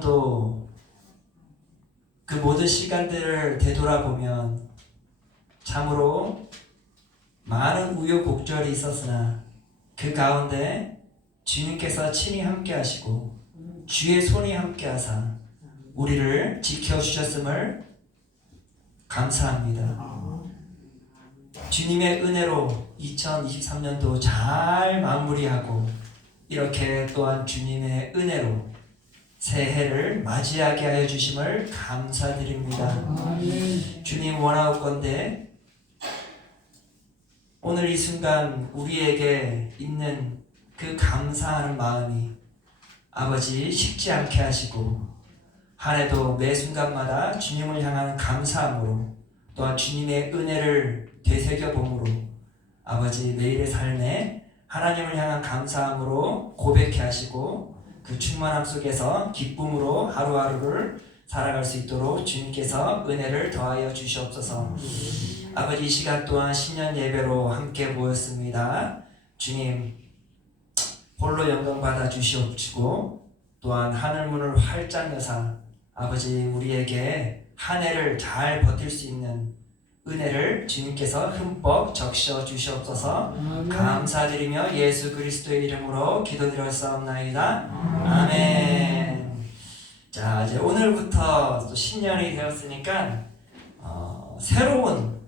또 그 모든 시간들을 되돌아보면 참으로 많은 우여곡절이 있었으나 그 가운데 주님께서 친히 함께 하시고 주의 손이 함께 하사 우리를 지켜주셨음을 감사합니다. 주님의 은혜로 2023년도 잘 마무리하고 이렇게 또한 주님의 은혜로 새해를 맞이하게 하여 주심을 감사드립니다. 주님 원하옵건대 오늘 이 순간 우리에게 있는 그 감사하는 마음이 아버지 식지 않게 하시고 한 해도 매 순간마다 주님을 향한 감사함으로 또한 주님의 은혜를 되새겨봄으로 아버지 매일의 삶에 하나님을 향한 감사함으로 고백해 하시고 그 충만함 속에서 기쁨으로 하루하루를 살아갈 수 있도록 주님께서 은혜를 더하여 주시옵소서. 아버지 이 시간 또한 신년 예배로 함께 모였습니다. 주님 홀로 영광 받아 주시옵시고 또한 하늘문을 활짝 여사 아버지 우리에게 한 해를 잘 버틸 수 있는 은혜를 주님께서 흠뻑 적셔 주시옵소서. 감사드리며 예수 그리스도의 이름으로 기도드렸사옵나이다. 아멘. 자 이제 오늘부터 또 신년이 되었으니까 새로운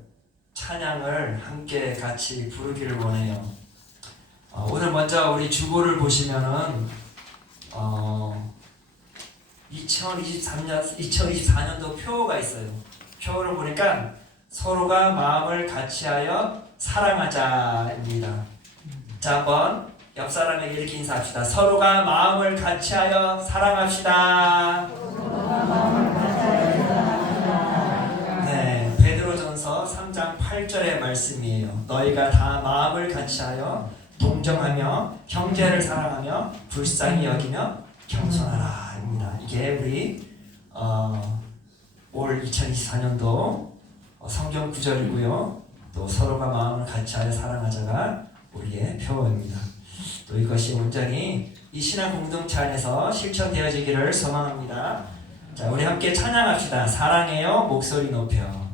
찬양을 함께 같이 부르기를 원해요. 오늘 먼저 우리 주보를 보시면은 2024년도 표가 있어요. 표를 보니까 서로가 마음을 같이하여 사랑하자입니다. 자 한번 옆 사람에게 이렇게 인사합시다. 서로가 마음을 같이하여 사랑합시다. 네, 베드로전서 3장 8절의 말씀이에요. 너희가 다 마음을 같이하여 동정하며 형제를 사랑하며 불쌍히 여기며 겸손하라입니다. 이게 우리 올 2024년도 성경 구절이고요. 또 서로가 마음을 같이하여 사랑하자가 우리의 표어입니다. 또 이것이 온전히 이 신앙 공동체 안에서 실천되어지기를 소망합니다. 자, 우리 함께 찬양합시다. 사랑해요 목소리 높여.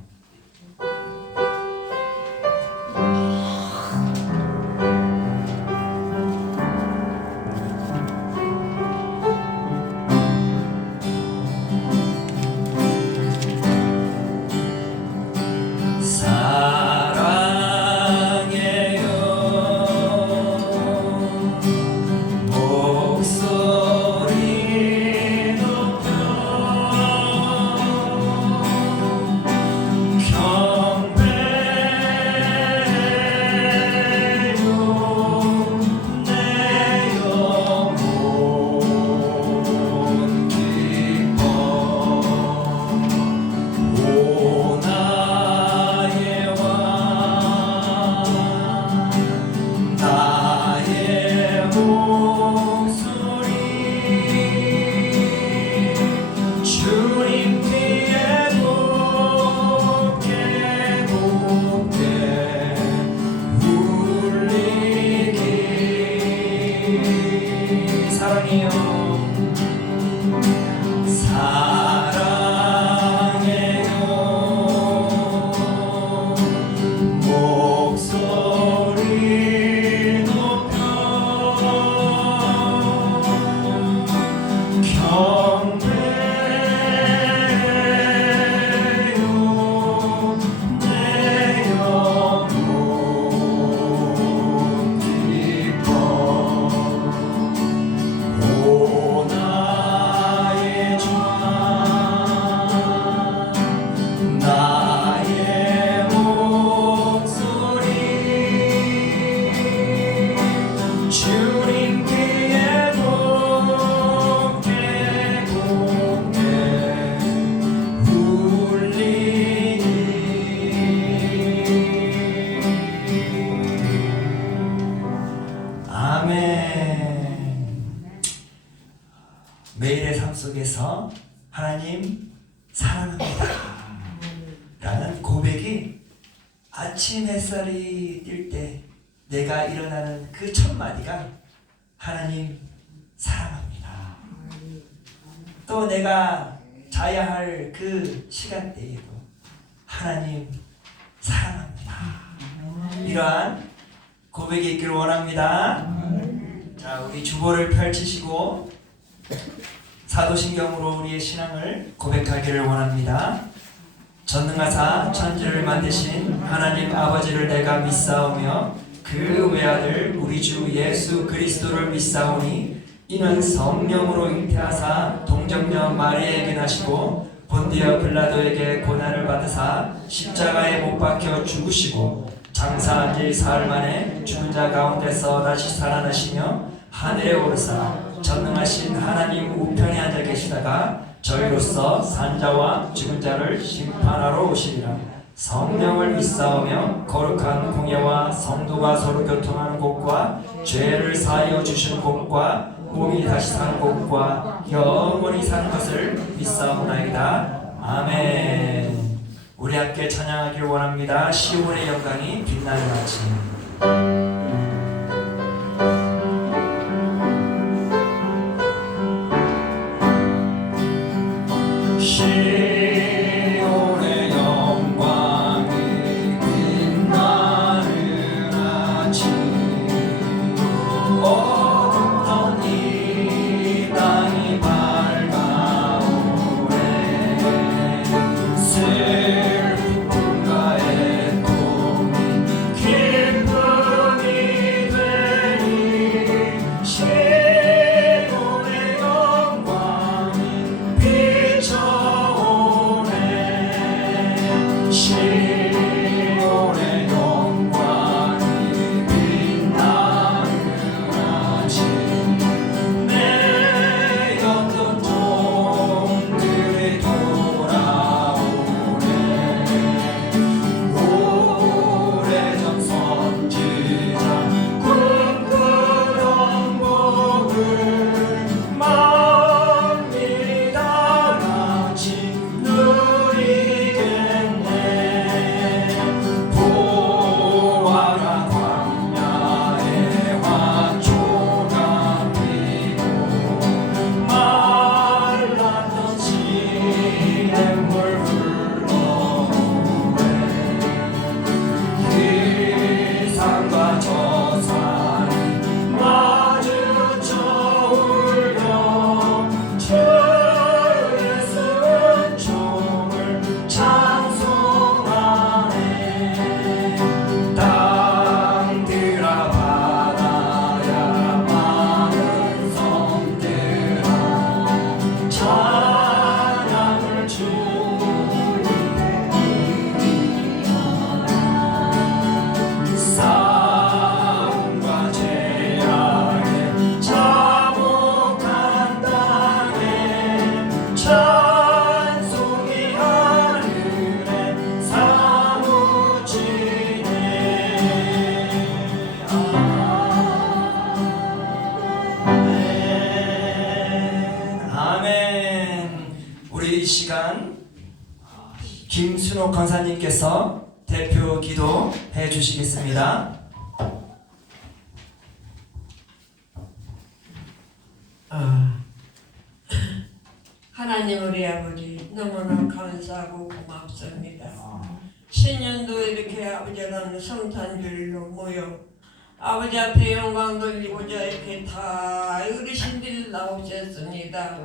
매일의 삶 속에서 하나님 사랑합니다 라는 고백이 아침 햇살이 뜰 때 내가 일어나는 그 첫 마디가 하나님 사랑합니다. 또 내가 자야 할 그 시간대에도 하나님 사랑합니다. 이러한 고백이 있기를 원합니다. 자, 우리 주보를 펼치시고 사도신경으로 우리의 신앙을 고백하기를 원합니다. 전능하사 천지를 만드신 하나님 아버지를 내가 믿사오며 그 외아들 우리 주 예수 그리스도를 믿사오니 이는 성령으로 잉태하사 동정녀 마리아에게 나시고 본디어 빌라도에게 고난을 받으사 십자가에 못 박혀 죽으시고 장사한 지 사흘 만에 죽은 자 가운데서 다시 살아나시며 하늘에 오르사 전능하신 하나님 우편에 앉아 계시다가 저희로서 산자와 죽은 자를 심판하러 오시리라. 성령을 믿사오며 거룩한 공예와 성도가 서로 교통하는 곳과 죄를 사하여 주시는 곳과 몸이 다시 사는 곳과 영원히 사는 것을 믿사옵나이다. 아멘. 우리 함께 찬양하길 원합니다. 시온의 영광이 빛나는 아침. 김순옥 권사님께서 대표 기도해 주시겠습니다. 하나님 우리 아버지 너무나 감사하고 고맙습니다. 신년도 이렇게 아버지라는 성탄절로 모여 아버지 앞에 영광 돌리고자 이렇게 다 어르신들이 나오셨습니다.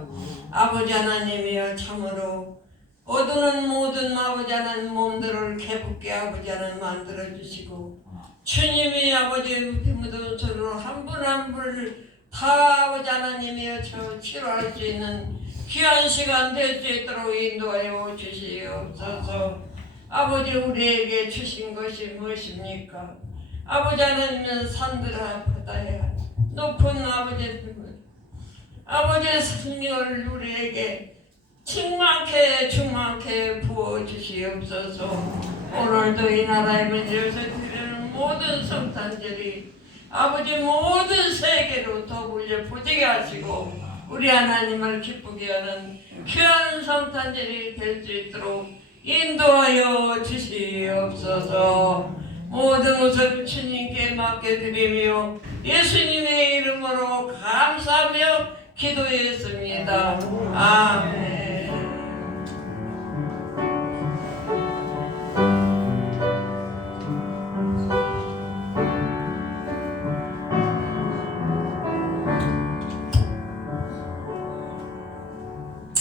아버지 하나님이여 참으로 어두운 모든 아버지 하나님 몸들을 개붙게 아버지 하나님 만들어주시고 주님이 아버지 묻은 소리로 한 분 한 분을 다 아버지 하나님이여 저 치료할 수 있는 귀한 시간 될 수 있도록 인도하여 주시옵소서. 아버지 우리에게 주신 것이 무엇입니까? 아버지 하나님은 산들아 바다야 높은 아버지의 생명을 우리에게 충만케 부어주시옵소서. 오늘도 이 나라의 문제에서 드리는 모든 성탄절이 아버지 모든 세계로 더불려 퍼지게 하시고 우리 하나님을 기쁘게 하는 귀한 성탄절이 될 수 있도록 인도하여 주시옵소서. 모든 것을 주님께 맡겨드리며 예수님의 이름으로 감사하며 기도했습니다. 아멘.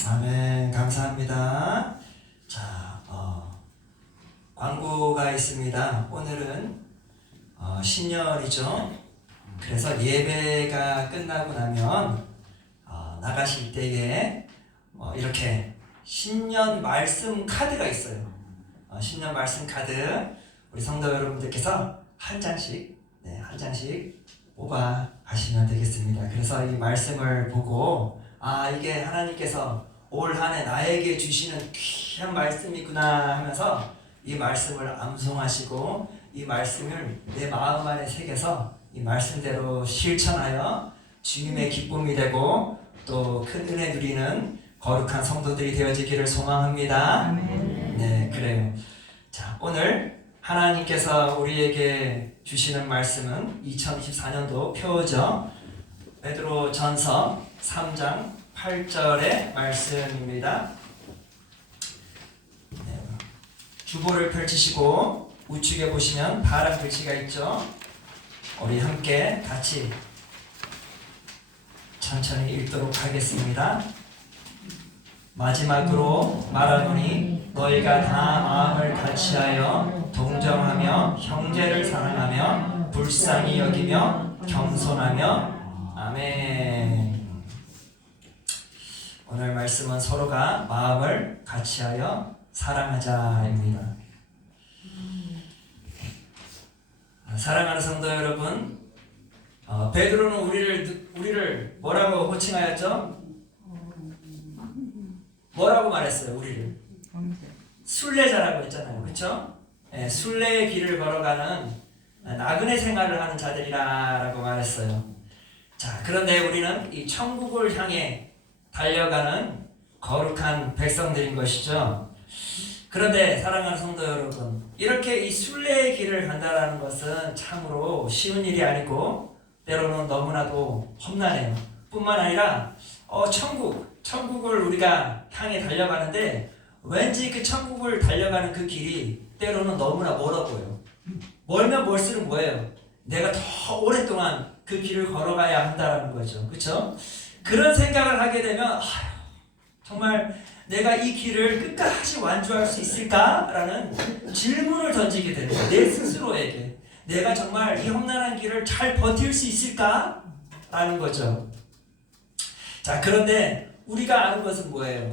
아멘. 감사합니다. 자, 광고가 있습니다. 오늘은 신년이죠. 그래서 예배가 끝나고 나면 나가실 때에 이렇게 신년 말씀 카드가 있어요. 신년 말씀 카드 우리 성도 여러분들께서 한 장씩 뽑아 가시면 되겠습니다. 그래서 이 말씀을 보고 이게 하나님께서 올 한 해 나에게 주시는 귀한 말씀이구나 하면서 이 말씀을 암송하시고 이 말씀을 내 마음 안에 새겨서 이 말씀대로 실천하여 주님의 기쁨이 되고 또 큰 은혜 누리는 거룩한 성도들이 되어지기를 소망합니다. 네, 그래요. 자, 오늘 하나님께서 우리에게 주시는 말씀은 2024년도 표죠. 베드로 전서 3장 8절의 말씀입니다. 네, 주보를 펼치시고 우측에 보시면 파란 글씨가 있죠. 우리 함께 같이 천천히 읽도록 하겠습니다. 마지막으로 말하노니 너희가 다 마음을 같이하여 동정하며 형제를 사랑하며 불쌍히 여기며 겸손하며 아멘. 오늘 말씀은 서로가 마음을 같이하여 사랑하자입니다. 사랑하는 성도 여러분, 베드로는 우리를 뭐라고 호칭하였죠? 뭐라고 말했어요? 우리를 순례자라고 했잖아요, 그렇죠? 네, 순례의 길을 걸어가는 나그네 생활을 하는 자들이라고 말했어요. 자, 그런데 우리는 이 천국을 향해 달려가는 거룩한 백성들인 것이죠. 그런데 사랑하는 성도 여러분, 이렇게 이 순례의 길을 간다라는 것은 참으로 쉬운 일이 아니고 때로는 너무나도 험난해요. 뿐만 아니라 천국을 우리가 향해 달려가는데 왠지 그 천국을 달려가는 그 길이 때로는 너무나 멀어 보여요. 멀면 멀수록 뭐예요? 내가 더 오랫동안 그 길을 걸어가야 한다는 거죠. 그렇죠? 그런 생각을 하게 되면 정말 내가 이 길을 끝까지 완주할 수 있을까라는 질문을 던지게 되는 거예요. 내 스스로에게. 내가 정말 이 험난한 길을 잘 버틸 수 있을까라는 거죠. 자, 그런데 우리가 아는 것은 뭐예요?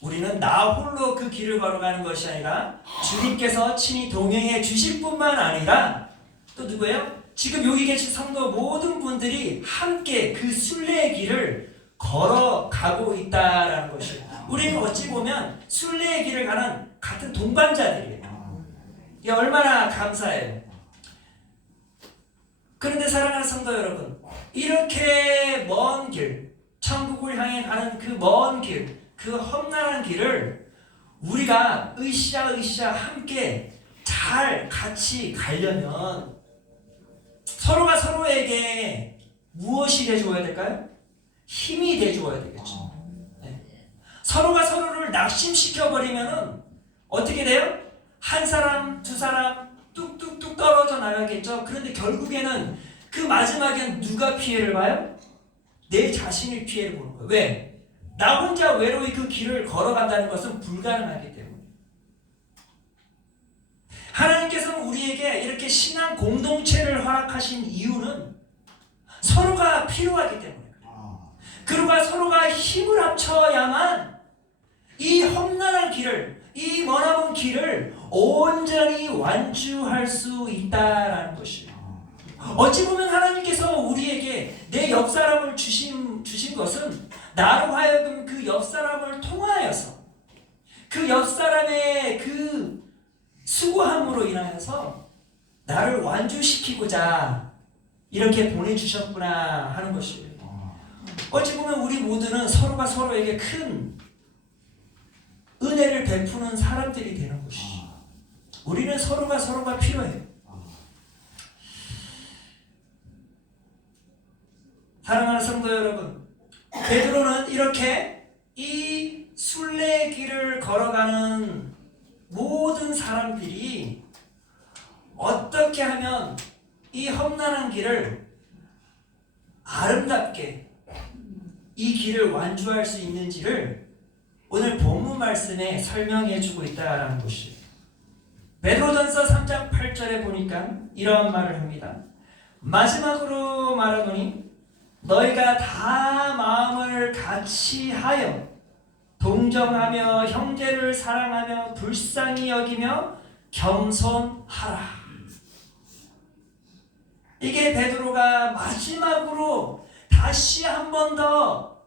우리는 나 홀로 그 길을 걸어가는 것이 아니라 주님께서 친히 동행해 주실 뿐만 아니라 또 누구예요? 지금 여기 계신 성도 모든 분들이 함께 그 순례의 길을 걸어가고 있다라는 것이에요. 우리는 어찌 보면 순례의 길을 가는 같은 동반자들이에요. 이게 얼마나 감사해요. 그런데 사랑하는 성도 여러분, 이렇게 먼 길, 천국을 향해 가는 그 먼 길, 그 험난한 길을 우리가 으쌰으쌰 함께 잘 같이 가려면 서로가 서로에게 무엇이 돼줘야 될까요? 힘이 돼줘야 되겠죠. 네. 서로가 서로를 낙심시켜버리면은 어떻게 돼요? 한 사람, 두 사람 뚝뚝뚝 떨어져 나가겠죠. 그런데 결국에는 그 마지막엔 누가 피해를 봐요? 내 자신이 피해를 보는 거예요. 왜? 나 혼자 외로이 그 길을 걸어간다는 것은 불가능하기 때문에. 하나님께서는 우리에게 이렇게 신앙 공동체를 허락하신 이유는 서로가 필요하기 때문에 그래요. 그러가 서로가 힘을 합쳐야만 이 험난한 길을, 이 머나먼 길을 온전히 완주할 수 있다라는 것이에요. 어찌 보면 하나님께서 우리에게 내 옆사람을 주신 것은 나로 하여금 그 옆사람을 통하여서 그 옆사람의 그 수고함으로 인하여서 나를 완주시키고자 이렇게 보내주셨구나 하는 것이에요. 어찌 보면 우리 모두는 서로가 서로에게 큰 은혜를 베푸는 사람들이 되는 것이죠. 우리는 서로가 필요해요. 사랑하는 성도 여러분, 베드로는 이렇게 이 순례의 길을 걸어가는 모든 사람들이 어떻게 하면 이 험난한 길을 아름답게 이 길을 완주할 수 있는지를 오늘 본문 말씀에 설명해 주고 있다라는 것이에요. 베드로전서 3장 8절에 보니까 이런 말을 합니다. 마지막으로 말하노니 너희가 다 마음을 같이 하여 동정하며 형제를 사랑하며 불쌍히 여기며 겸손하라. 이게 베드로가 마지막으로 다시 한 번 더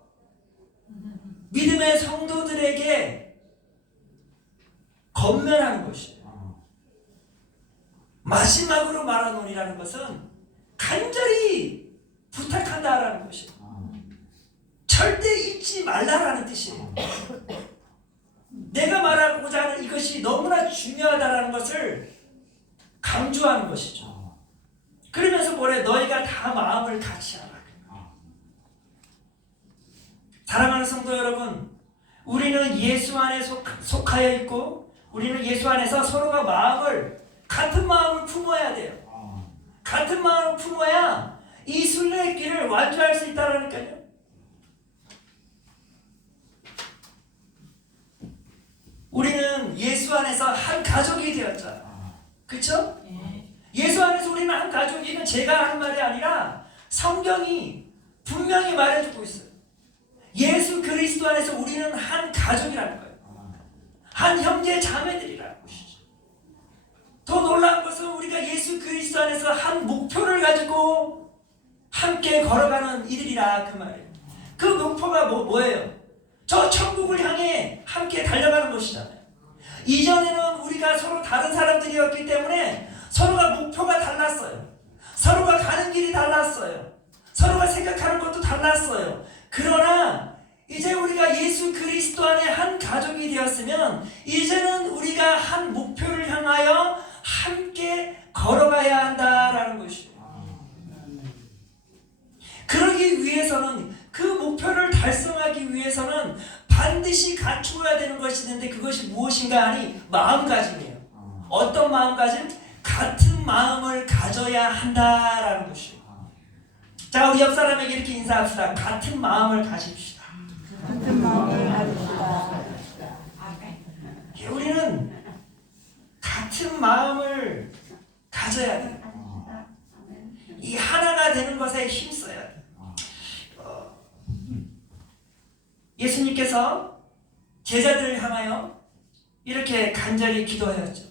믿음의 성도들에게 권면하는 것이에요. 마지막으로 말하노니라는 것은 간절히 부탁한다라는 것이에요. 절대 잊지 말라라는 뜻이에요. 내가 말하고자 하는 이것이 너무나 중요하다라는 것을 강조하는 것이죠. 그러면서 뭐래? 너희가 다 마음을 같이 하라. 사랑하는 성도 여러분, 우리는 예수 안에 속하여 있고 우리는 예수 안에서 서로가 같은 마음을 품어야 돼요. 같은 마음을 품어야 이 순례의 길을 완주할 수 있다라니까요. 우리는 예수 안에서 한 가족이 되었잖아요. 그렇죠? 예수 안에서 우리는 한 가족이는 제가 하는 말이 아니라 성경이 분명히 말해주고 있어요. 예수 그리스도 안에서 우리는 한 가족이라는 거예요. 한 형제 자매들이라는 것이죠. 더 놀라운 것은 우리가 예수 그리스도 안에서 한 목표를 가지고 함께 걸어가는 이들이라 그 말이에요. 그 목표가 뭐예요? 저 천국을 향해 함께 달려가는 것이잖아요. 이전에는 우리가 서로 다른 사람들이었기 때문에 서로가 목표가 달랐어요. 서로가 가는 길이 달랐어요. 서로가 생각하는 것도 달랐어요. 그러나 이제 우리가 예수 그리스도 안에 한 가족이 되었으면 이제는 우리가 한 목표를 향하여 함께 걸어가야 한다라는 것이에요. 그러기 위해서는 그 목표를 달성하기 위해서는 반드시 갖추어야 되는 것이 있는데 그것이 무엇인가 하니 마음가짐이에요. 어떤 마음가짐? 같은 마음을 가져야 한다라는 것이에요. 자, 우리 옆 사람에게 이렇게 인사합시다. 같은 마음을 가집시다. 같은 마음을 가집시다. 우리는 같은 마음을 가져야 돼요. 이 하나가 되는 것에 힘써야 돼요. 예수님께서 제자들을 향하여 이렇게 간절히 기도하였죠.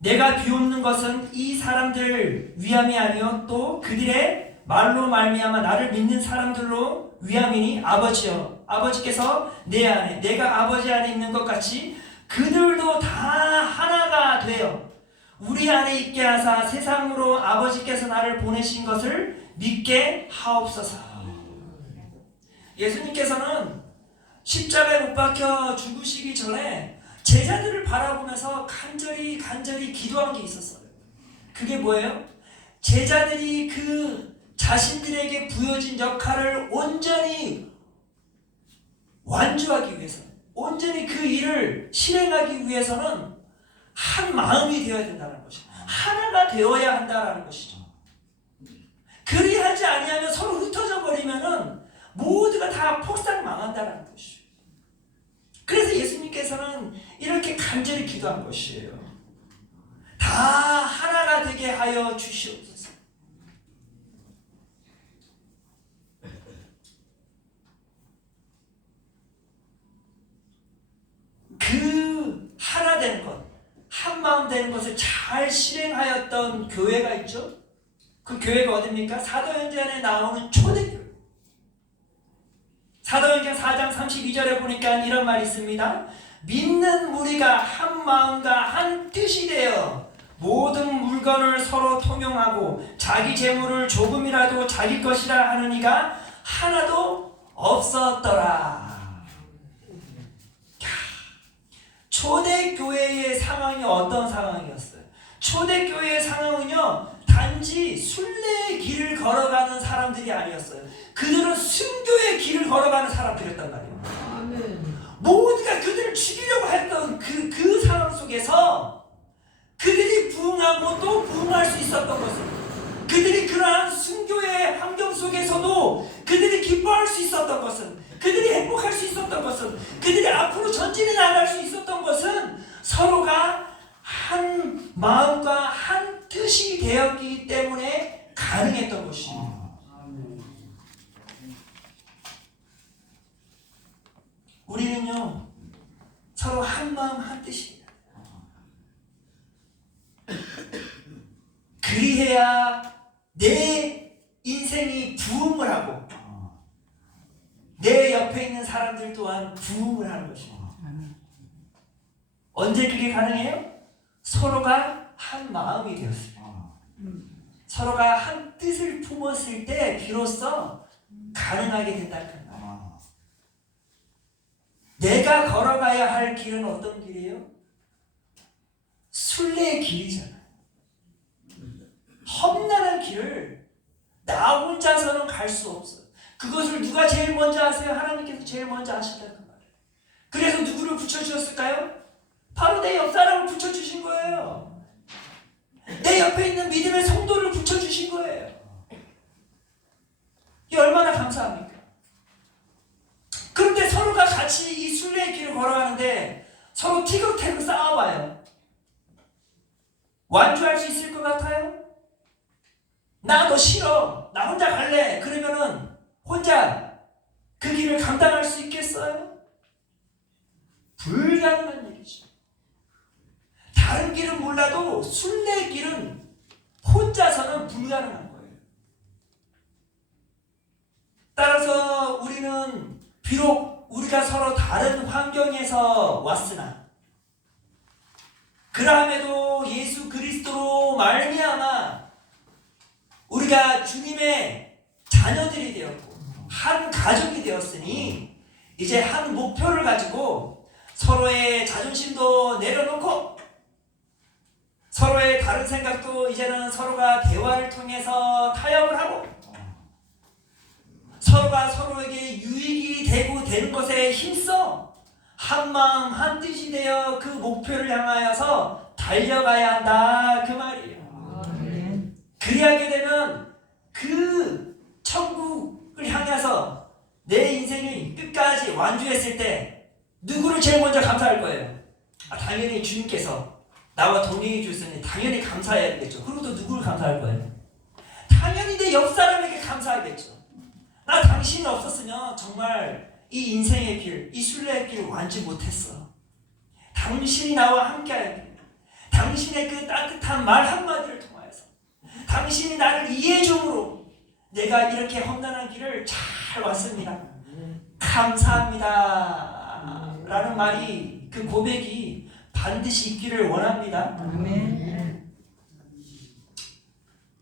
내가 비옵는 것은 이 사람들 위함이 아니요 또 그들의 말로 말미암아 나를 믿는 사람들로 위함이니 아버지여, 아버지께서 내 안에 내가 아버지 안에 있는 것 같이 그들도 다 하나가 되어 우리 안에 있게 하사 세상으로 아버지께서 나를 보내신 것을 믿게 하옵소서. 예수님께서는 십자가에 못 박혀 죽으시기 전에 제자들을 바라보면서 간절히 기도한 게 있었어요. 그게 뭐예요? 제자들이 그 자신들에게 부여진 역할을 온전히 완주하기 위해서, 온전히 그 일을 실행하기 위해서는 한 마음이 되어야 된다는 것이죠. 하나가 되어야 한다는 것이죠. 그리하지 아니하면 서로 흩어져 버리면은 모두가 다 폭삭 망한다는 것이죠. 그래서 예수님께서는 이렇게 간절히 기도한 것이에요. 다 하나가 되게 하여 주시옵소서. 그 하나 되는 것, 한 마음 되는 것을 잘 실행하였던 교회가 있죠. 그 교회가 어디입니까? 사도행전에 나오는 초대교회. 사도행전 4장 32절에 보니까 이런 말이 있습니다. 믿는 무리가 한 마음과 한 뜻이 되어 모든 물건을 서로 통용하고 자기 재물을 조금이라도 자기 것이라 하는 이가 하나도 없었더라. 초대교회의 상황이 어떤 상황이었어요? 초대교회의 상황은요, 다 단지 순례의 길을 걸어가는 사람들이 아니었어요. 그들은 순교의 길을 걸어가는 사람들이었단 말이에요. 모두가 그들을 죽이려고 했던 그 상황 속에서 그들이 부응하고 또 부응할 수 있었던 것은, 그들이 그러한 순교의 환경 속에서도 그들이 기뻐할 수 있었던 것은, 그들이 행복할 수 있었던 것은, 그들이 앞으로 전진해 나갈 수 있었던 것은 서로가 한 마음과 한 뜻이 되었기 때문에 가능했던 것입니다. 우리는요, 서로 한 마음 한 뜻입니다. 그리해야 내 인생이 부흥을 하고 내 옆에 있는 사람들 또한 부흥을 하는 것입니다. 언제 그게 가능해요? 서로가 한 마음이 되었을 때, 서로가 한 뜻을 품었을 때 비로소 가능하게 된다는 거예요. 내가 걸어가야 할 길은 어떤 길이에요? 순례의 길이잖아요. 험난한 길을 나 혼자서는 갈 수 없어요. 그것을 누가 제일 먼저 아세요? 하나님께서 제일 먼저 아신다는 말이에요. 그래서 누구를 붙여주셨을까요? 바로 내 옆 사람을 붙여주신 거예요. 내 옆에 있는 믿음의 성도를 붙여주신 거예요. 이 얼마나 감사합니까? 그런데 서로가 같이 이 순례의 길을 걸어가는데 서로 티격태격 싸워봐요. 완주할 수 있을 것 같아요? 나 너 싫어. 나 혼자 갈래. 그러면은 혼자 그 길을 감당할 수 있겠어요? 불가능한 일이죠. 다른 길은 몰라도 순례의 길은 혼자서는 불가능한 거예요. 따라서 우리는 비록 우리가 서로 다른 환경에서 왔으나 그럼에도 예수 그리스도로 말미암아 우리가 주님의 자녀들이 되었고 한 가족이 되었으니 이제 한 목표를 가지고 서로의 자존심도 내려놓고 서로의 다른 생각도 이제는 서로가 대화를 통해서 타협을 하고 서로가 서로에게 유익이 되는 것에 힘써 한 마음 한 뜻이 되어 그 목표를 향하여서 달려가야 한다 그 말이에요. 그리하게 되면 그 천국을 향해서 내 인생을 끝까지 완주했을 때 누구를 제일 먼저 감사할 거예요? 당연히 주님께서 나와 동행해 주셨으니 당연히 감사해야 되겠죠. 그리고 또 누구를 감사할 거예요? 당연히 내 옆 사람에게 감사하겠죠. 나 당신이 없었으면 정말 이 인생의 길, 이 순례의 길을 완주 못했어. 당신이 나와 함께하길, 당신의 그 따뜻한 말 한마디를 통하여서 당신이 나를 이해해 줌으로 내가 이렇게 험난한 길을 잘 왔습니다. 감사합니다 라는 말이, 그 고백이 반드시 있기를 원합니다.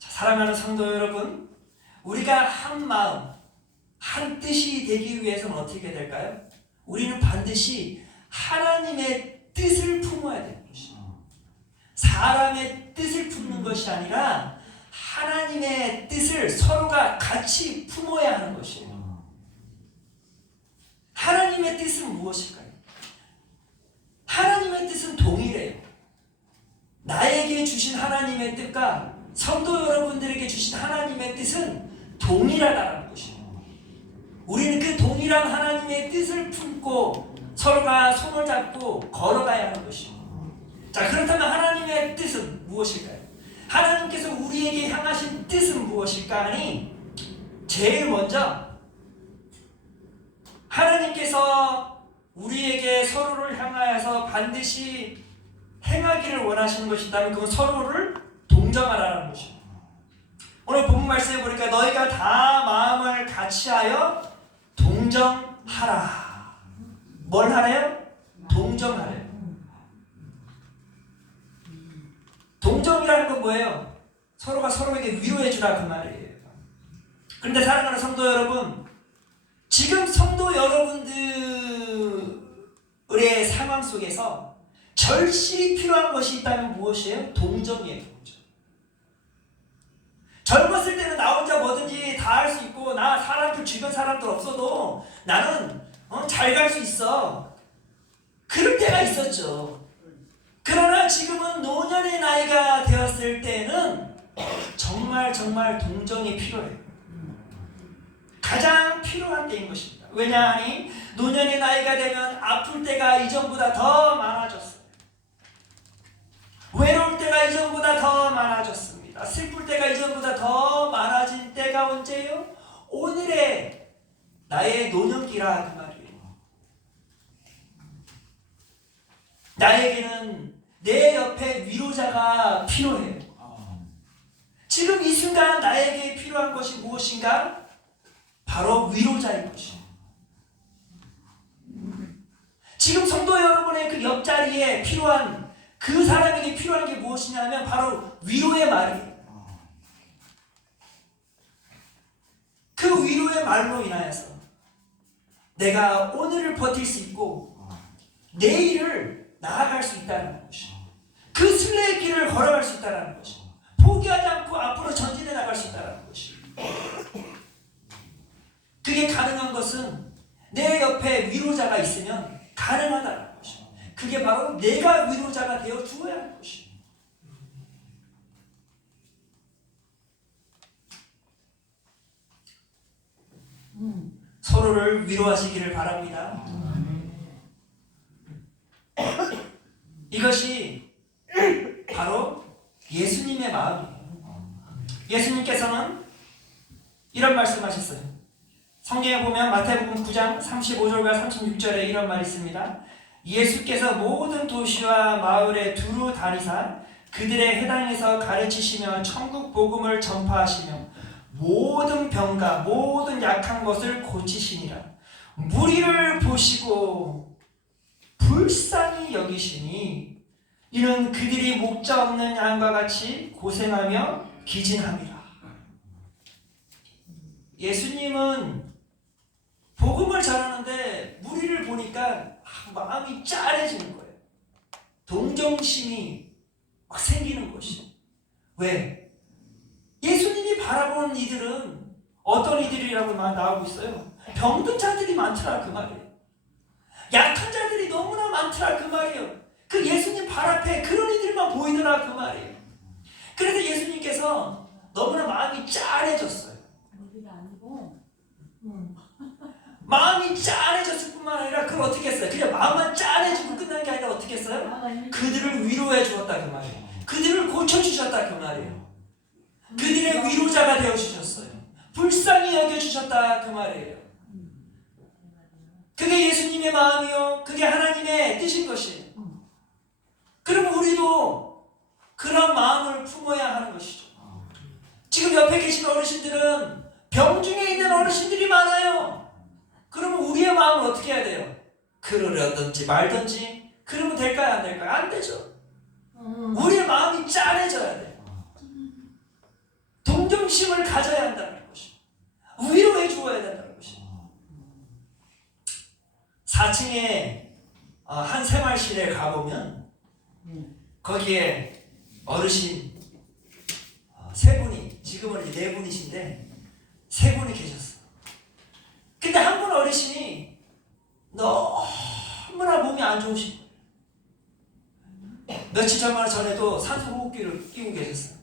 자, 사랑하는 성도 여러분, 우리가 한 마음 한 뜻이 되기 위해서는 어떻게 될까요? 우리는 반드시 하나님의 뜻을 품어야 되는 것이에요. 사람의 뜻을 품는 것이 아니라 하나님의 뜻을 서로가 같이 품어야 하는 것이에요. 하나님의 뜻은 무엇일까요? 하나님의 뜻은 동일해요. 나에게 주신 하나님의 뜻과 성도 여러분들에게 주신 하나님의 뜻은 동일하다는 것이에요. 우리는 그 동일한 하나님의 뜻을 품고 서로가 손을 잡고 걸어가야 하는 것입니다. 자, 그렇다면 하나님의 뜻은 무엇일까요? 하나님께서 우리에게 향하신 뜻은 무엇일까 하니, 제일 먼저 하나님께서 우리에게 서로를 향하여서 반드시 행하기를 원하시는 것이 있다면 그건 서로를 동정하라는 것입니다. 오늘 본문 말씀에 보니까 너희가 다 마음을 같이하여 동정하라. 뭘 하래요? 동정하래요. 동정이라는 건 뭐예요? 서로가 서로에게 위로해 주라 그 말이에요. 그런데 사랑하는 성도 여러분, 지금 성도 여러분들의 상황 속에서 절실히 필요한 것이 있다면 무엇이에요? 동정이에요. 동정. 젊었을 때는 나 혼자 뭐든지 다 할 수 있고 나 사람들 주변 사람들 없어도 나는 잘 갈 수 있어. 그럴 때가 있었죠. 그러나 지금은 노년의 나이가 되었을 때는 정말 동정이 필요해요. 가장 필요한 때인 것입니다. 왜냐하니 노년의 나이가 되면 아플 때가 이전보다 더 많아졌어요. 외로울 때가 이전보다 더 많아졌습니다. 슬플 때가 이전보다 더 많아진 때가 언제예요? 오늘의 나의 노년기라 그 말이에요. 나에게는 내 옆에 위로자가 필요해요. 지금 이 순간 나에게 필요한 것이 무엇인가? 바로 위로자인 것이에요. 지금 성도 여러분의 그 옆자리에 필요한 그 사람에게 필요한 게 무엇이냐면 바로 위로의 말이에요. 그 위로의 말로 인하여서 내가 오늘을 버틸 수 있고 내일을 나아갈 수 있다는 것이, 그 순례의 길을 걸어갈 수 있다는 것이, 포기하지 않고 앞으로 전진해 나갈 수 있다는 것이, 그게 가능한 것은 내 옆에 위로자가 있으면 가능하다는 것이, 그게 바로 내가 위로자가 되어 주어야 하는 것이. 서로를 위로하시기를 바랍니다. 이것이 바로 예수님의 마음이에요. 예수님께서는 이런 말씀하셨어요. 성경에 보면 마태복음 9장 35절과 36절에 이런 말이 있습니다. 예수께서 모든 도시와 마을에 두루 다니사 그들의 해당에서 가르치시며 천국 복음을 전파하시며 모든 병과 모든 약한 것을 고치시니라. 무리를 보시고 불쌍히 여기시니 이는 그들이 목자 없는 양과 같이 고생하며 기진함이라. 예수님은 복음을 전하는데 무리를 보니까 마음이 짠해지는 거예요. 동정심이 막 생기는 것이. 왜? 예수님이 바라보는 이들은 어떤 이들이라고 나오고 있어요? 병든 자들이 많더라 그 말이에요. 약한 자들이 너무나 많더라 그 말이에요. 그 예수님 발 앞에 그런 이들만 보이더라 그 말이에요. 그래서 예수님께서 너무나 마음이 짠해졌어요. 마음이 짠해졌을 뿐만 아니라 그걸 어떻게 했어요? 그냥 마음만 짠해지고 끝난 게 아니라 어떻게 했어요? 그들을 위로해 주었다 그 말이에요. 그들을 고쳐주셨다 그 말이에요. 그들의 위로자가 되어주셨어요. 불쌍히 여겨주셨다 그 말이에요. 그게 예수님의 마음이요, 그게 하나님의 뜻인 것이에요. 그럼 우리도 그런 마음을 품어야 하는 것이죠. 지금 옆에 계신 어르신들은 병 중에 있는 어르신들이 많아요. 그러면 우리의 마음을 어떻게 해야 돼요? 그러려든지 말든지 그러면 될까요? 안 될까요? 안 되죠. 우리의 마음이 짠해져야 돼요. 동정심을 가져야 한다는 것이, 위로해 주어야 된다는 것이. 4층에 한 생활실에 가보면 거기에 어르신 3분이, 지금은 이제 4분이신데 3분이 계셨어. 근데 한 분 어르신이 너무나 몸이 안 좋으신 거예요. 며칠 전에도 산소호흡기를 끼고 계셨어요.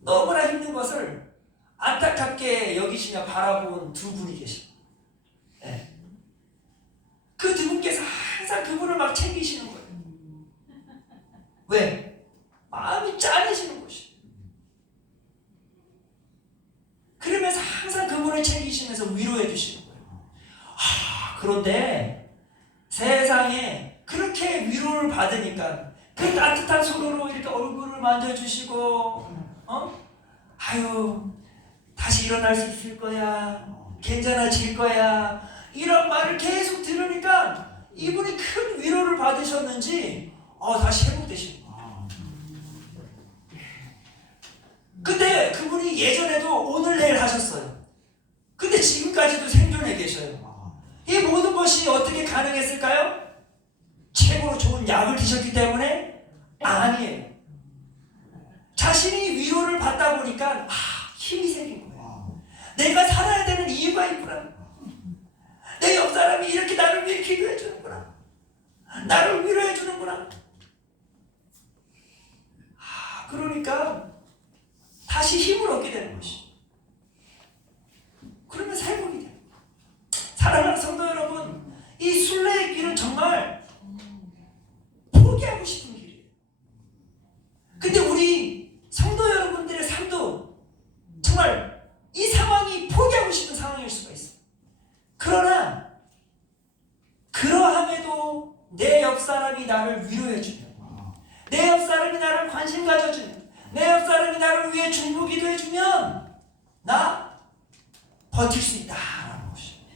너무나 힘든 것을 안타깝게 여기시며 바라본 2분이 계십니다. 네. 그 2분께서 항상 그분을 막 챙기시는 거예요. 왜? 마음이 짠해지는 것이. 그러면서 항상 그분을 챙기시면서 위로해 주시는 거예요. 그런데 세상에 그렇게 위로를 받으니까 그 따뜻한 손으로 이렇게 얼굴을 만져주시고 아유 다시 일어날 수 있을 거야, 괜찮아질 거야, 이런 말을 계속 들으니까 이분이 큰 위로를 받으셨는지 다시 회복되시는 거예요. 근데 그분이 예전에도 오늘 내일 하셨어요. 근데 지금까지도 생존해 계셔요. 이 모든 것이 어떻게 가능했을까요? 최고로 좋은 약을 드셨기 때문에? 아니에요. 자신이 위로를 받다 보니까 힘이 생긴 거예요. 내가 살아야 되는 이유가 있구나. 내 옆 사람이 이렇게 나를 위해 기도해 주는구나. 나를 위로해 주는구나. 그러니까 다시 힘을 얻게 되는 것이. 그러면서 회복이 돼요. 사랑하는 성도 여러분, 이 순례의 길은 정말 포기하고 싶은 길이에요. 근데 우리 성도 여러분들의 삶도 정말 이 상황이 포기하고 싶은 상황일 수가 있어요. 그러나 그러함에도 내 옆 사람이 나를 위로해주면, 내 옆 사람이 나를 관심 가져주면, 내 옆 사람이 나를 위해 중보 기도해주면 나 버틸 수 있다라는 것이,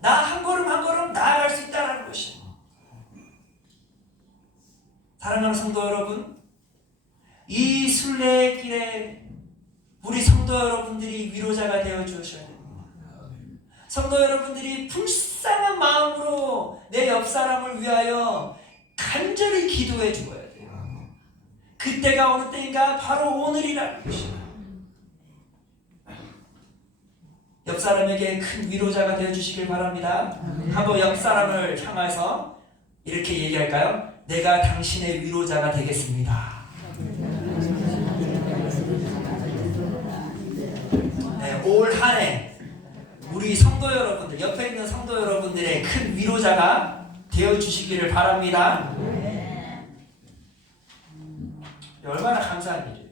나 한 걸음 한 걸음 나아갈 수 있다라는 것이. 사랑하는 성도 여러분, 이 순례의 길에 우리 성도 여러분들이 위로자가 되어 주셔야 됩니다. 성도 여러분들이 불쌍한 마음으로 내 옆 사람을 위하여 간절히 기도해 주어야 돼요. 그때가 어느 때인가? 바로 오늘이라는 것입니다. 옆 사람에게 큰 위로자가 되어 주시길 바랍니다. 한번 옆 사람을 향해서 이렇게 얘기할까요? 내가 당신의 위로자가 되겠습니다. 네, 올 한 해 우리 성도 여러분들, 옆에 있는 성도 여러분들의 큰 위로자가 되어 주시기를 바랍니다. 얼마나 감사한 일이에요.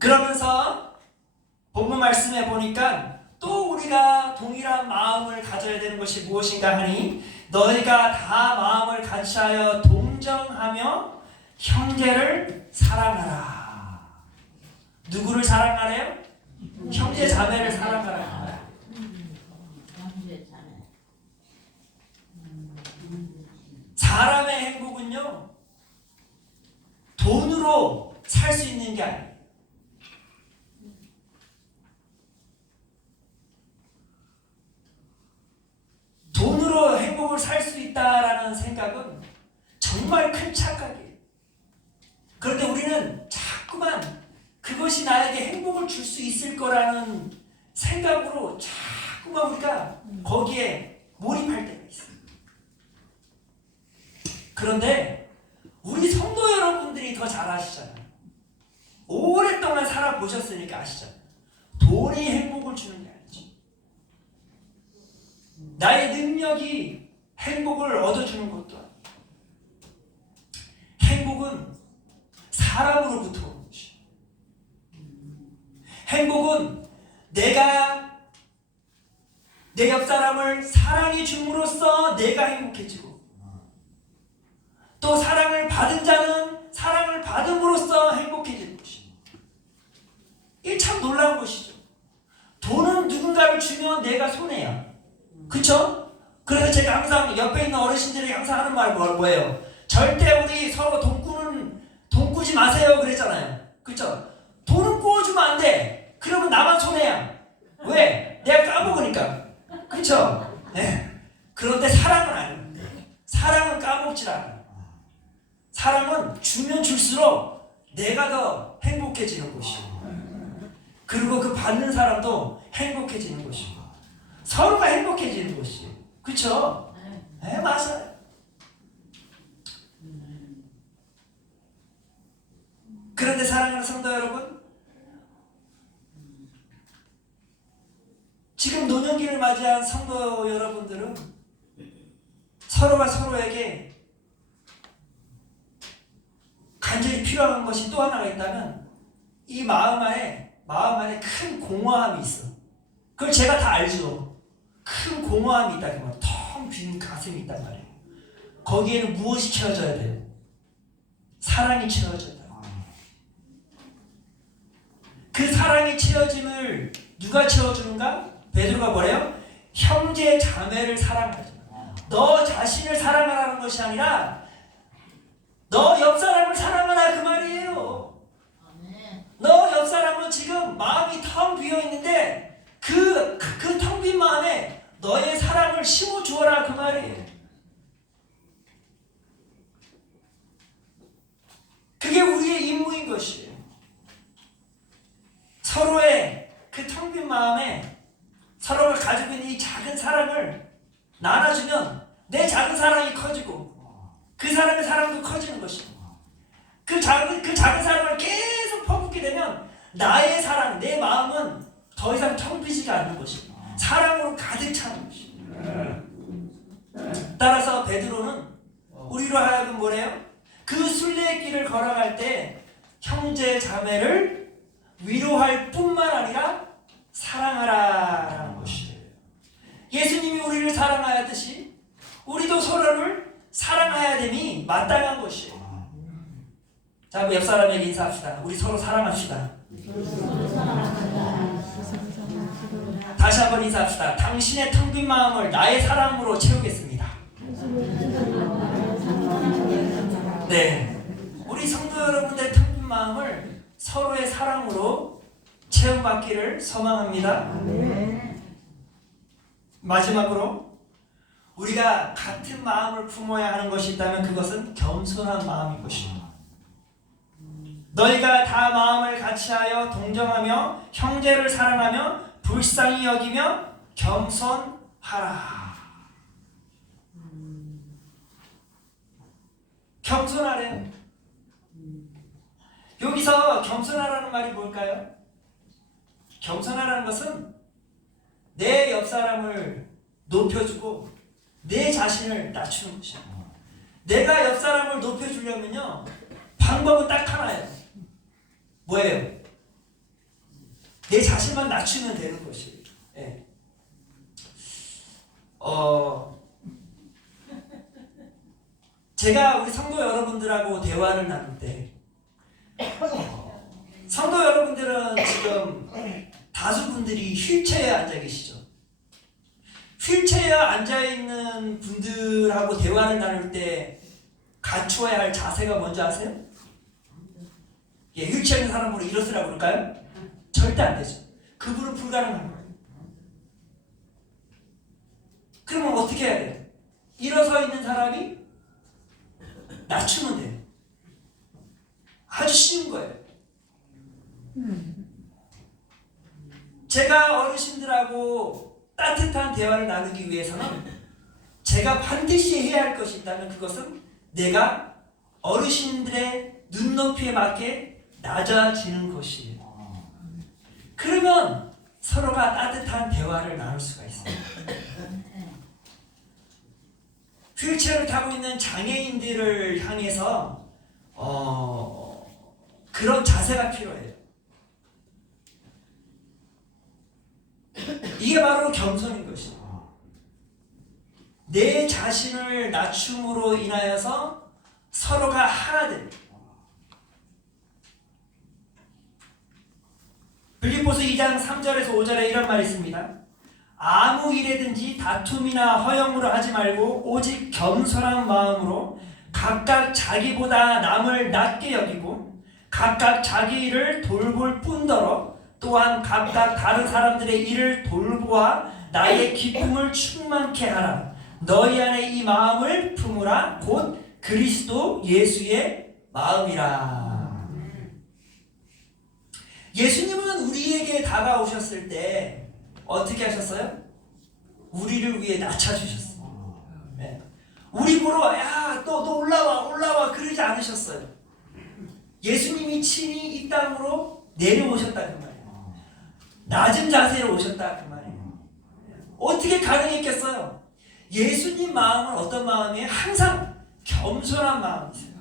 그러면서 본문 말씀에 보니까 또 우리가 동일한 마음을 가져야 되는 것이 무엇인가 하니, 너희가 다 마음을 같이하여 동정하며 형제를 사랑하라. 누구를 사랑하래요? 형제 자매를 사랑하라. 사람의 행복은요, 돈으로 살 수 있는 게 아니에요. 돈으로 행복을 살 수 있다라는 생각은 정말 큰 착각이에요. 그런데 우리는 자꾸만 그것이 나에게 행복을 줄 수 있을 거라는 생각으로 자꾸만 우리가 거기에 몰입할 때가 있어요. 그런데 우리 성도 여러분들이 더 잘 아시잖아요. 오랫동안 살아보셨으니까 아시잖아요. 돈이 행복을 주는 게 아니죠. 나의 능력이 행복을 얻어주는 것도 아니에요. 행복은 사람으로부터 오는 것이에요. 행복은 내가 내 옆 사람을 사랑해 줌으로써 내가 행복해지고, 또 사랑을 받은 자는 사랑을 받음으로써 행복해지는 것이에요. 이게 참 놀라운 것이죠. 돈은 누군가를 주면 내가 손해야. 그쵸? 그래서 제가 항상 옆에 있는 어르신들이 항상 하는 말 뭐예요? 절대 우리 서로 돈 꾸지 마세요 그랬잖아요. 그쵸? 돈은 꾸어주면 안 돼. 그러면 나만 손해야. 왜? 내가 까먹으니까. 그쵸? 네. 그런데 사랑은 아니에요. 사랑은 까먹질 않아요. 사랑은 주면 줄수록 내가 더 행복해지는 것이에요. 그리고 그 받는 사람도 행복해지는 것이고, 서로가 행복해지는 것이에요. 그쵸? 네, 맞아요. 그런데 사랑하는 성도 여러분, 지금 노년기를 맞이한 성도 여러분들은 서로가 서로에게 간절히 필요한 것이 또 하나가 있다면, 이 마음 안에 큰 공허함이 있어. 그걸 제가 다 알죠. 큰 공허함이 있다. 그 말, 텅 빈 가슴이 있단 말이에요. 거기에는 무엇이 채워져야 돼요? 사랑이 채워져야 돼요. 그 사랑이 채워짐을 누가 채워주는가? 베드로가 뭐래요? 형제 자매를 사랑하자. 너 자신을 사랑하라는 것이 아니라 너 옆 사람을 사랑하라 그 말이에요. 너 옆 사람은 지금 마음이 텅 비어 있는데 그 텅 빈 마음에 너의 사랑을 심어 주어라 그 말이에요. 그게 우리의 이 나눠주면 내 작은 사랑이 커지고 그 사람의 사랑도 커지는 것이고 그 작은 사랑을 계속 퍼붓게 되면 나의 사랑, 내 마음은 더 이상 텅 비지가 않는 것이고 사랑으로 가득 차는 것이고 따라서 베드로는 우리로 하여금 뭐래요? 그 순례길을 걸어갈 때 형제 자매를 위로할 뿐만 아니라 사랑하라라는 것이에요. 예수님이 우리를 사랑하였듯이 우리도 서로를 사랑해야 됨이 마땅한 것이에요. 자, 옆 사람에게 인사합시다. 우리 서로 사랑합시다. 다시 한번 인사합시다. 당신의 텅 빈 마음을 나의 사랑으로 채우겠습니다. 네, 우리 성도 여러분들의 텅 빈 마음을 서로의 사랑으로 채움받기를 소망합니다. 마지막으로 우리가 같은 마음을 품어야 하는 것이 있다면 그것은 겸손한 마음인 것입니다. 너희가 다 마음을 같이하여 동정하며 형제를 사랑하며 불쌍히 여기며 겸손하라. 겸손하래요. 여기서 겸손하라는 말이 뭘까요? 겸손하라는 것은 내 옆 사람을 높여주고 내 자신을 낮추는 것이야. 내가 옆 사람을 높여주려면요 방법은 딱 하나예요. 뭐예요? 내 자신만 낮추면 되는 것이에요. 예. 제가 우리 성도 여러분들하고 대화를 나눌 때 성도 여러분들은 지금 다수 분들이 휠체어에 앉아 계시죠. 휠체어에 앉아 있는 분들하고 대화를 나눌 때 갖추어야 할 자세가 뭔지 아세요? 예, 휠체어 있는 사람으로 일어서라고 그럴까요? 절대 안 되죠. 그분은 불가능한 거예요. 그러면 어떻게 해야 돼요? 일어서 있는 사람이 낮추면 돼요. 아주 쉬운 거예요. 제가 어르신들하고 따뜻한 대화를 나누기 위해서는 제가 반드시 해야 할 것이 있다면 그것은 내가 어르신들의 눈높이에 맞게 낮아지는 것이에요. 그러면 서로가 따뜻한 대화를 나눌 수가 있어요. 휠체어를 타고 있는 장애인들을 향해서 그런 자세가 필요해요. 이게 바로 겸손인 것이에요. 내 자신을 낮춤으로 인하여서 서로가 하나 됩니다. 빌립보서 2장 3절에서 5절에 이런 말이 있습니다. 아무 일에든지 다툼이나 허영으로 하지 말고 오직 겸손한 마음으로 각각 자기보다 남을 낮게 여기고 각각 자기 일을 돌볼 뿐더러 또한 각각 다른 사람들의 일을 돌보아 나의 기쁨을 충만케 하라. 너희 안에 이 마음을 품으라. 곧 그리스도 예수의 마음이라. 예수님은 우리에게 다가오셨을 때 어떻게 하셨어요? 우리를 위해 낮춰주셨어요. 네. 우리 보러 야, 너 올라와 그러지 않으셨어요. 예수님이 친히 이 땅으로 내려오셨다 그 말이에요. 낮은 자세로 오셨다 그 말이에요. 어떻게 가능했겠어요? 예수님 마음은 어떤 마음이에요? 항상 겸손한 마음이세요.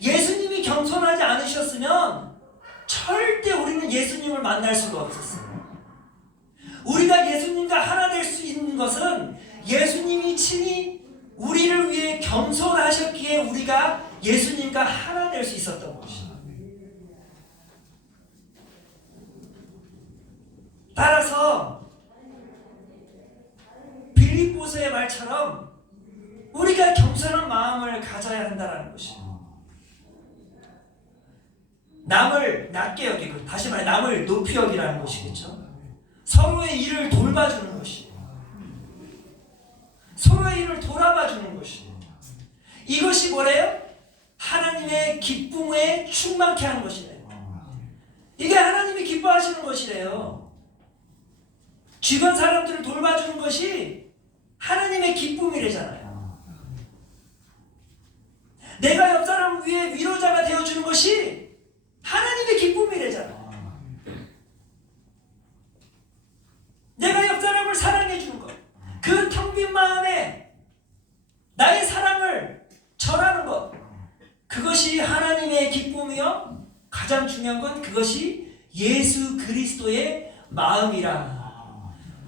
예수님이 겸손하지 않으셨으면 절대 우리는 예수님을 만날 수가 없었어요. 우리가 예수님과 하나 될 수 있는 것은 예수님이 친히 우리를 위해 겸손하셨기에 우리가 예수님과 하나 될 수 있었던 것이에요. 따라서 빌립보서의 말처럼 우리가 겸손한 마음을 가져야 한다는 것이에요. 남을 낮게 여기고, 다시 말해 남을 높이 여기라는 것이겠죠. 서로의 일을 돌봐주는 것이에요. 서로의 일을 돌아봐주는 것이에요. 이것이 뭐래요? 하나님의 기쁨에 충만케 하는 것이래요. 이게 하나님이 기뻐하시는 것이래요. 주변 사람들을 돌봐주는 것이 하나님의 기쁨이래잖아요. 내가 옆 사람 위에 위로자가 되어주는 것이 하나님의 기쁨이래잖아요. 내가 옆 사람을 사랑해주는 것, 그 텅 빈 마음에 나의 사랑을 전하는 것, 그것이 하나님의 기쁨이요. 가장 중요한 건 그것이 예수 그리스도의 마음이라.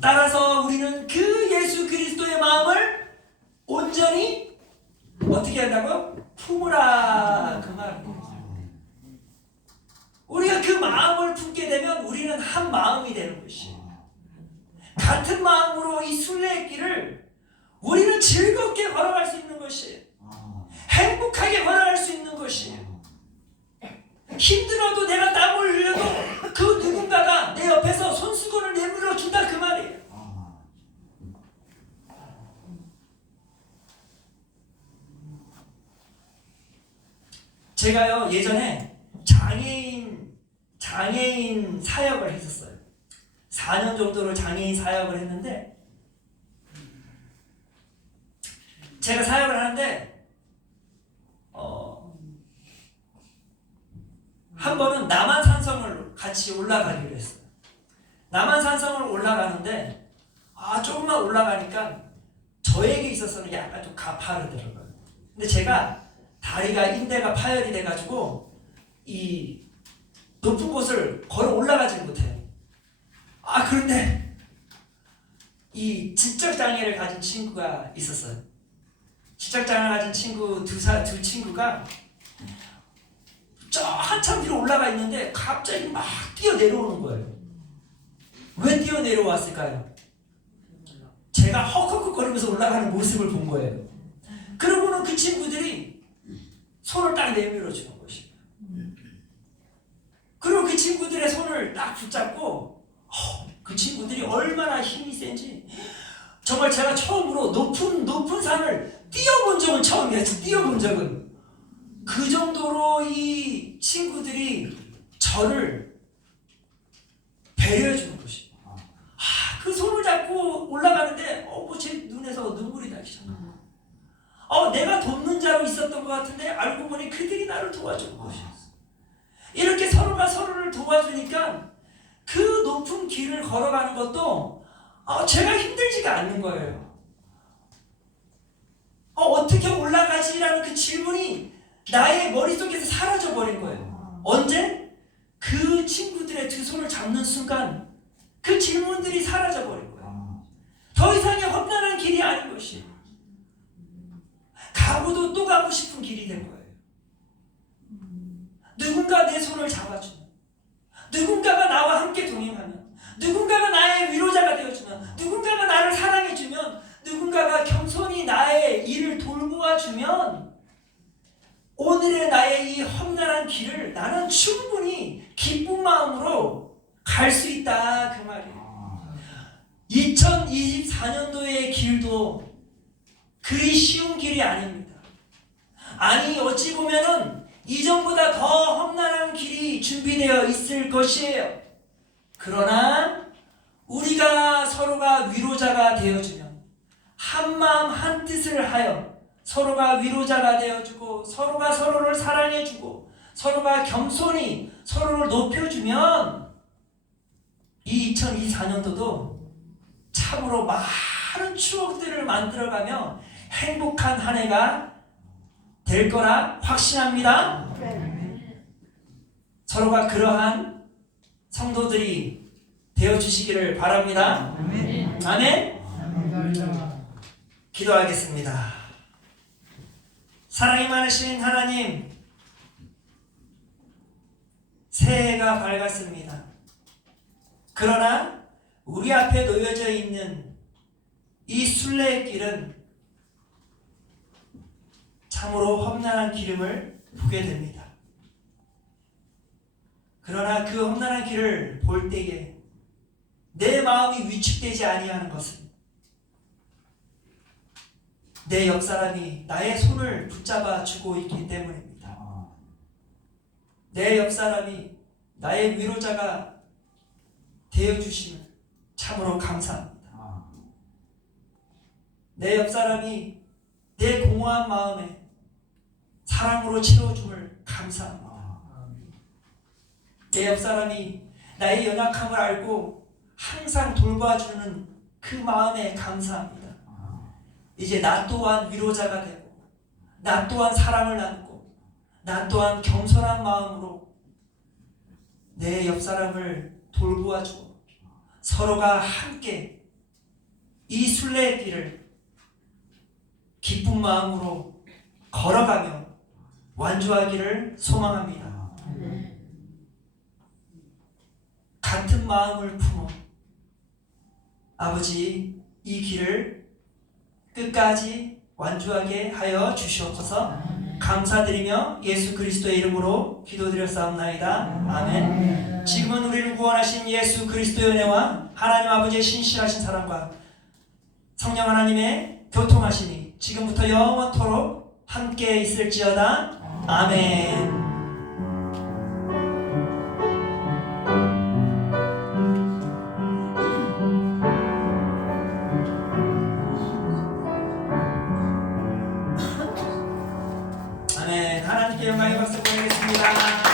따라서 우리는 그 예수 그리스도의 마음을 온전히 어떻게 한다고? 품으라, 그 말입니다. 우리가 그 마음을 품게 되면 우리는 한 마음이 되는 것이에요. 같은 마음으로 이 순례의 길을 우리는 즐겁게 걸어갈 수 있는 것이에요. 행복하게 걸어갈 수 있는 것이에요. 힘들어도 내가 땀을 흘려도 그 누군가가 내 옆에서 손수건을 내밀어 준다, 그 말이에요. 제가요 예전에 장애인 사역을 했었어요. 4년 정도를 장애인 사역을 했는데, 제가 사역을 하는데 한 번은 남한산성을 같이 올라가기로 했어요. 남한산성을 올라가는데 조금만 올라가니까 저에게 있어서는 약간 좀 가파르더라고요. 근데 제가 다리가 인대가 파열이 돼가지고 이 높은 곳을 걸어 올라가지 못해요. 그런데 이 지적 장애를 가진 친구가 있었어요. 지적 장애를 가진 친구 두 친구가 저 한참 뒤로 올라가 있는데 갑자기 막 뛰어 내려오는 거예요. 왜 뛰어 내려왔을까요? 제가 헉헉거리면서 올라가는 모습을 본 거예요. 그러고는 그 친구들이 손을 딱 내밀어 주는 것이에요. 그리고 그 친구들의 손을 딱 붙잡고 그 친구들이 얼마나 힘이 센지, 정말 제가 처음으로 높은 산을 뛰어본 적은 처음이에요. 뛰어본 적은. 그 정도로 이 친구들이 저를 배려해 주는 것이에요. 그 손을 잡고 올라가는데 제 눈에서 눈물이 나기 시작합니다. 내가 돕는 자로 있었던 것 같은데 알고 보니 그들이 나를 도와준 것이었어요. 이렇게 서로가 서로를 도와주니까 그 높은 길을 걸어가는 것도 제가 힘들지가 않는 거예요. 어떻게 올라가지라는 그 질문이 나의 머릿속에서 사라져버린 거예요. 언제? 그 친구들의 두 손을 잡는 순간 그 질문들이 사라져버린 거예요. 더 이상의 험난한 길이 아닌 것이에요. 가고도 또 가고 싶은 길이 된 거예요. 누군가 내 손을 잡아주면, 누군가가 나와 함께 동행하면, 누군가가 나의 위로자가 되어주면, 누군가가 나를 사랑해주면, 누군가가 겸손히 나의 일을 돌보아주면 오늘의 나의 이 험난한 길을 나는 충분히 기쁜 마음으로 갈 수 있다, 그 말이에요. 2024년도의 길도 그리 쉬운 길이 아닙니다. 아니, 어찌 보면은 이전보다 더 험난한 길이 준비되어 있을 것이에요. 그러나 우리가 서로가 위로자가 되어주면, 한마음 한뜻을 하여 서로가 위로자가 되어주고, 서로가 서로를 사랑해주고, 서로가 겸손히 서로를 높여주면 이 2024년도도 참으로 많은 추억들을 만들어가며 행복한 한 해가 될 거라 확신합니다. 서로가 그러한 성도들이 되어주시기를 바랍니다. 아멘. 기도하겠습니다. 사랑이 많으신 하나님, 새해가 밝았습니다. 그러나 우리 앞에 놓여져 있는 이 순례의 길은 참으로 험난한 길임을 보게 됩니다. 그러나 그 험난한 길을 볼 때에 내 마음이 위축되지 아니하는 것은 내 옆사람이 나의 손을 붙잡아 주고 있기 때문입니다. 내 옆사람이 나의 위로자가 되어주시면 참으로 감사합니다. 내 옆 사람이 내 공허한 마음에 사랑으로 채워줌을 감사합니다. 내 옆 사람이 나의 연약함을 알고 항상 돌봐주는 그 마음에 감사합니다. 이제 나 또한 위로자가 되고 나 또한 사랑을 나누고 나 또한 겸손한 마음으로 내 옆 사람을 돌보아주고 서로가 함께 이 순례의 길을 기쁜 마음으로 걸어가며 완주하기를 소망합니다. 같은 마음을 품어 아버지 이 길을 끝까지 완주하게 하여 주시옵소서. 감사드리며 예수 그리스도의 이름으로 기도드렸사옵나이다. 아멘. 지금은 우리를 구원하신 예수 그리스도의 은혜와 하나님 아버지의 신실하신 사랑과 성령 하나님의 교통하심이 지금부터 영원토록 함께 있을지어다. 아멘. 아멘. 하나님께 영광의 박수 보내겠습니다.